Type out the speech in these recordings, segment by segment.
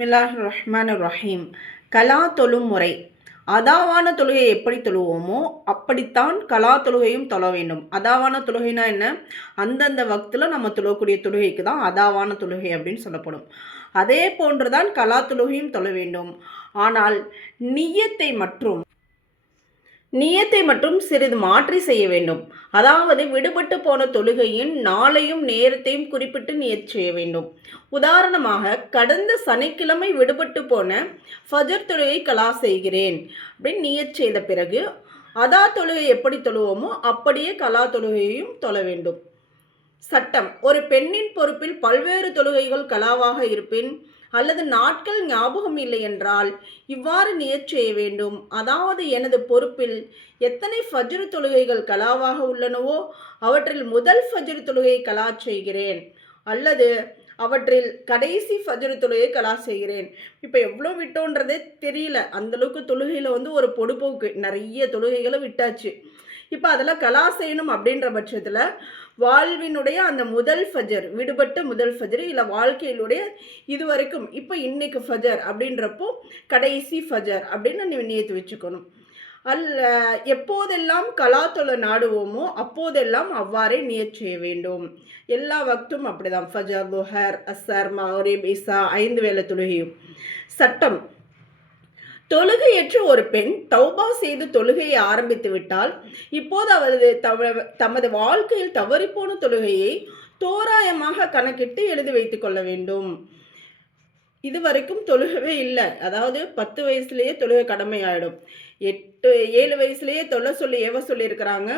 பிஸ்மில்லாஹிர் ரஹ்மானிர் ரஹீம். கலா தொழும் முறை. அதாவான தொழுகையை எப்படி தொழுவோமோ அப்படித்தான் கலா தொழுகையும் தொழ வேண்டும். அதாவான தொழுகைனா என்ன? அந்தந்த வக்தில் நம்ம தொழக்கூடிய தொழுகைக்கு தான் அதாவான தொழுகை அப்படின்னு சொல்லப்படும். அதே போன்றுதான் கலா தொழுகையும் தொழ வேண்டும். ஆனால் நியத்தை மட்டும் சிறிது மாற்றி செய்ய வேண்டும். அதாவது விடுபட்டு போன தொழுகையின் நாளையும் நேரத்தையும் குறிப்பிட்டு நியத் செய்ய வேண்டும். உதாரணமாக, கடந்த சனிக்கிழமை விடுபட்டு போன ஃபஜர் தொழுகை கலா செய்கிறேன் அப்படின்னு நியத் செய்த பிறகு அதா தொழுகை எப்படி தொழுவோமோ அப்படியே கலா தொழுகையையும் தொழ வேண்டும். சட்டம்: ஒரு பெண்ணின் பொறுப்பில் பல்வேறு தொழுகைகள் கலாவாக இருப்பின் அல்லது நாட்கள் ஞாபகம் இல்லை என்றால் இவ்வாறு நியத் செய்ய வேண்டும். அதாவது, எனது பொறுப்பில் எத்தனை ஃபஜ்ர் தொழுகைகள் கலாவாக உள்ளனவோ அவற்றில் முதல் ஃபஜ்ர் தொழுகை கலா செய்கிறேன் அல்லது அவற்றில் கடைசி ஃபஜ்ர் தொழுகை கலா செய்கிறேன். இப்போ எவ்வளோ விட்டோன்றதே தெரியல. அந்தளவுக்கு தொழுகையில் ஒரு பொடுபோக்கு, நிறைய தொழுகைகளை விட்டாச்சு. இப்போ அதெல்லாம் கலா செய்யணும் அப்படின்ற பட்சத்தில் வாழ்வினுடைய அந்த முதல் ஃபஜர், விடுபட்ட முதல் ஃபஜர், இல்லை வாழ்க்கையிலுடைய இது வரைக்கும் இப்போ இன்னைக்கு ஃபஜர் அப்படின்றப்போ கடைசி ஃபஜர் அப்படின்னு நியத்து வச்சுக்கணும். எப்போதெல்லாம் கலா தொழ நாடுவோமோ அப்போதெல்லாம் அவ்வாறே நியத் செய்ய வேண்டும். எல்லா வக்தும் அப்படிதான். ஃபஜர், துஹர், அஸ்ஸர், மக்ரிப், இஷா 5 வேளை தொழுகையும். சட்டம்: தொழுகையற்ற ஒரு பெண் தௌபா செய்து தொழுகையை ஆரம்பித்து விட்டால் இப்போது அவரது தமது வாழ்க்கையில் தவறிப்போன தொழுகையை தோராயமாக கணக்கிட்டு எழுதி வைத்துக் கொள்ள வேண்டும். இதுவரைக்கும் தொழுகவே இல்லை, அதாவது 10 வயசுலேயே தொழுகை கடமையாயிடும். 7 வயசுலேயே தொலை சொல்லி ஏவ சொல்லியிருக்கிறாங்க.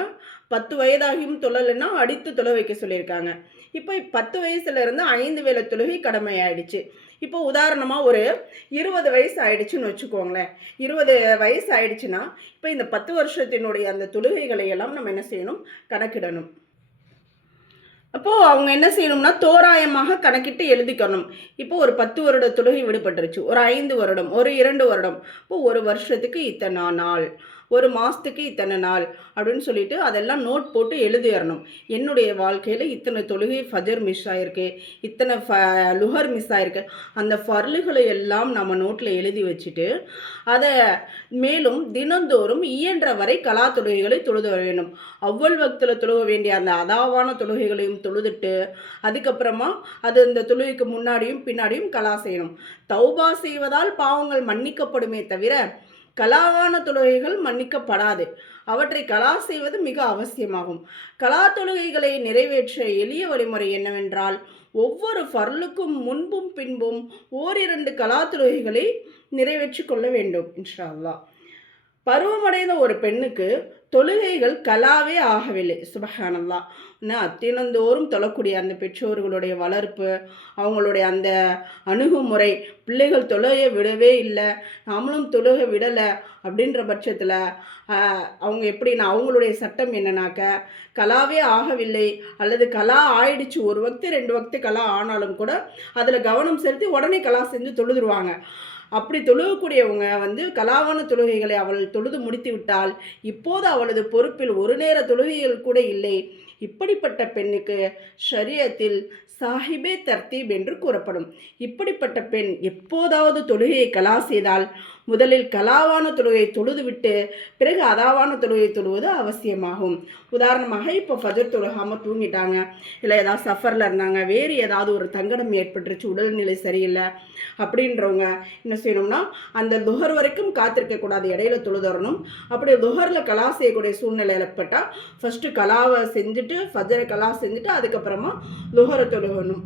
10 வயதாகியும் தொழலைன்னா அடித்து தொலை வைக்க சொல்லியிருக்காங்க. இப்போ 10 வயசுலேருந்து 5 வேளை தொழுகை கடமையாயிடுச்சு. இப்போ உதாரணமாக ஒரு 20 வயசு ஆயிடுச்சுன்னு வச்சுக்கோங்களேன். 20 வயசு ஆயிடுச்சுன்னா இப்போ இந்த 10 வருஷத்தினுடைய அந்த தொழுகைகளை எல்லாம் நம்ம என்ன செய்யணும்? கணக்கிடணும். அப்போது அவங்க என்ன செய்யணும்னா தோராயமாக கணக்கிட்டு எழுதிக்கணும். இப்போ ஒரு 10 வருட தொழுகை விடுபட்டுருச்சு, ஒரு 5 வருடம், ஒரு 2 வருடம், இப்போ ஒரு வருஷத்துக்கு இத்தனை நாள், ஒரு மாதத்துக்கு இத்தனை நாள் அப்படின்னு சொல்லிட்டு அதெல்லாம் நோட் போட்டு எழுதிடணும். என்னுடைய வாழ்க்கையில் இத்தனை தொழுகை ஃபஜர் மிஸ் ஆகிருக்கு, இத்தனை லுஹர் மிஸ் ஆகிருக்கு, அந்த ஃபர்லுகளை எல்லாம் நம்ம நோட்டில் எழுதி வச்சுட்டு அதை மேலும் தினந்தோறும் இயன்ற வரை கலா தொழுகைகளை தொழுது வர வேண்டும். அவ்வள் வக்தில் தொழுக வேண்டிய அந்த அதாவான தொழுகைகளையும் தொழுதுட்டு அதுக்கப்புறமா அது அந்த தொழுகைக்கு முன்னாடியும் பின்னாடியும் கலா செய்யணும். தௌபா செய்வதால் பாவங்கள் மன்னிக்கப்படுமே தவிர கலாவான தொழுகைகள் மன்னிக்கப்படாது. அவற்றை கலா செய்வது மிக அவசியமாகும். கலா தொழுகைகளை நிறைவேற்ற எளிய வழிமுறை என்னவென்றால், ஒவ்வொரு ஃபர்லுக்கும் முன்பும் பின்பும் 1-2 கலா தொழுகைகளை நிறைவேற்றி கொள்ள வேண்டும். இன்ஷா அல்லாஹ். பருவமடைந்த ஒரு பெண்ணுக்கு தொழுகைகள் கலாவே ஆகவில்லை. சுபஹானல்லாஹ். தினந்தோறும் தொழக்கூடிய அந்த பெற்றோர்களுடைய வளர்ப்பு, அவங்களுடைய அந்த அணுகுமுறை, பிள்ளைகள் தொழுகையை விடவே இல்லை, நாமளும் தொழுகை விடலை அப்படின்ற பட்சத்தில் அவங்க எப்படின்னா அவங்களுடைய சட்டம் என்னன்னாக்க, கலாவே ஆகவில்லை அல்லது கலா ஆயிடுச்சு, ஒரு வக்து 2 வக்து கலா ஆனாலும் கூட அதில் கவனம் செலுத்தி உடனே கலா செஞ்சு தொழுதுருவாங்க. அப்படி தொழுகக்கூடியவங்க கலாவான தொழுகைகளை அவள் தொழுது முடித்து விட்டால் இப்போது அவளது பொறுப்பில் ஒரு நேர தொழுகைகள் கூட இல்லை. இப்படிப்பட்ட பெண்ணுக்கு ஷரியத்தில் சாஹிபே தர்த்தீப் என்று கூறப்படும். இப்படிப்பட்ட பெண் எப்போதாவது தொழுகையை கலா செய்தால் முதலில் கலாவான தொழுகையை தொழுதுவிட்டு பிறகு அதாவான தொழுகையை தொழுவது அவசியமாகும். உதாரணமாக, இப்போ ஃபஜர் தொழுகாமல் தூங்கிட்டாங்க, இல்லை ஏதாவது சஃபரில் இருந்தாங்க, வேறு ஏதாவது ஒரு தங்கடம் ஏற்பட்டுருச்சு, உடல்நிலை சரியில்லை அப்படின்றவங்க என்ன செய்யணும்னா அந்த துஹர் வரைக்கும் காத்திருக்கக்கூடாது, இடையில தொழுதரணும். அப்படி துஹரில் கலா செய்யக்கூடிய சூழ்நிலை ஏற்பட்டால் ஃபஸ்ட்டு கலாவை செஞ்சுட்டு ஃபஜரை கலா செஞ்சுட்டு அதுக்கப்புறமா துஹரை தொழுகணும்.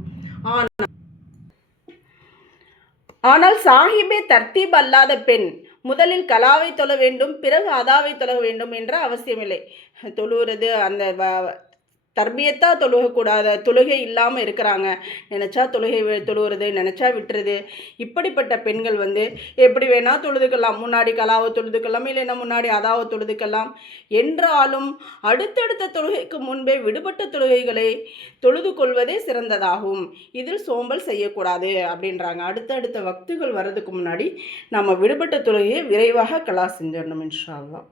ஆனால் சாஹிபே தர்த்தீப் அல்லாத பெண் முதலில் கலாவை தொழ வேண்டும், பிறகு அதாவை தொழ வேண்டும் என்ற அவசியமில்லை. தொழுகிறது அந்த தர்பியத்தா தொழுகக்கூடாத தொழுகை இல்லாமல் இருக்கிறாங்க, நினச்சா தொழுகை தொழுகிறது, நினச்சா விட்டுறது. இப்படிப்பட்ட பெண்கள் எப்படி வேணால் தொழுதுக்கலாம், முன்னாடி கலாவை தொழுதுக்கலாம், இல்லைன்னா முன்னாடி அதாவை தொழுதுக்கலாம். என்றாலும் அடுத்தடுத்த தொழுகைக்கு முன்பே விடுபட்ட தொழுகைகளை தொழுது கொள்வதே சிறந்ததாகும். இதில் சோம்பல் செய்யக்கூடாது அப்படின்றாங்க. அடுத்தடுத்த வக்துகள் வர்றதுக்கு முன்னாடி நம்ம விடுபட்ட தொழுகையை விரைவாக கலா செஞ்சிடணும் இன்ஷா அல்லாஹ்.